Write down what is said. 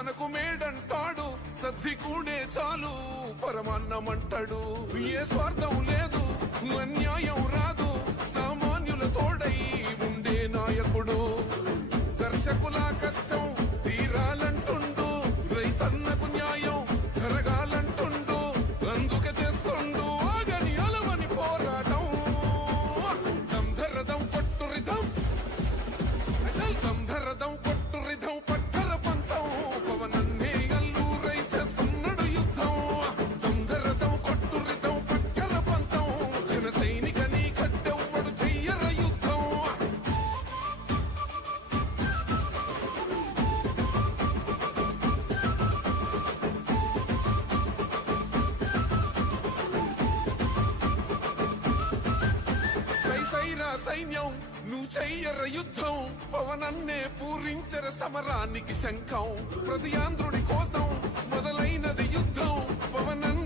తనకు మేడంటాడు, సద్ది కూడే చాలు పరమాన్నమంటాడు. ఏ స్వార్థం లేదు, అన్యాయం రాదు, సామాన్యుల తోడై ఉండే నాయకుడు. కర్షకుల కష్టం తీరాలంటుండు, రైతన్నకు న్యాయం జరగాలంటుండు. అందుకే చేస్తుండు ఆగని అలవని పోరాటం. దంధరదం కొట్టురిదం, దంధరదం కొట్టురిదం, పట్టర పంతం. పవనన్నే గల్లూరై చేస్తున్నాడు యుద్ధం. దంధరదం కొట్టురిదం, పట్టర పంతం. జన సైనికని కట్టెవ్వడు చెయ్యర యుద్ధం. సైన్యం నువ్వు చెయ్యర యుద్ధం. పవనన్నే పూరించర సమరానికి శంఖం. ప్రతి ఆంధ్రుడి కోసం మొదలైనది యుద్ధం. పవనన్న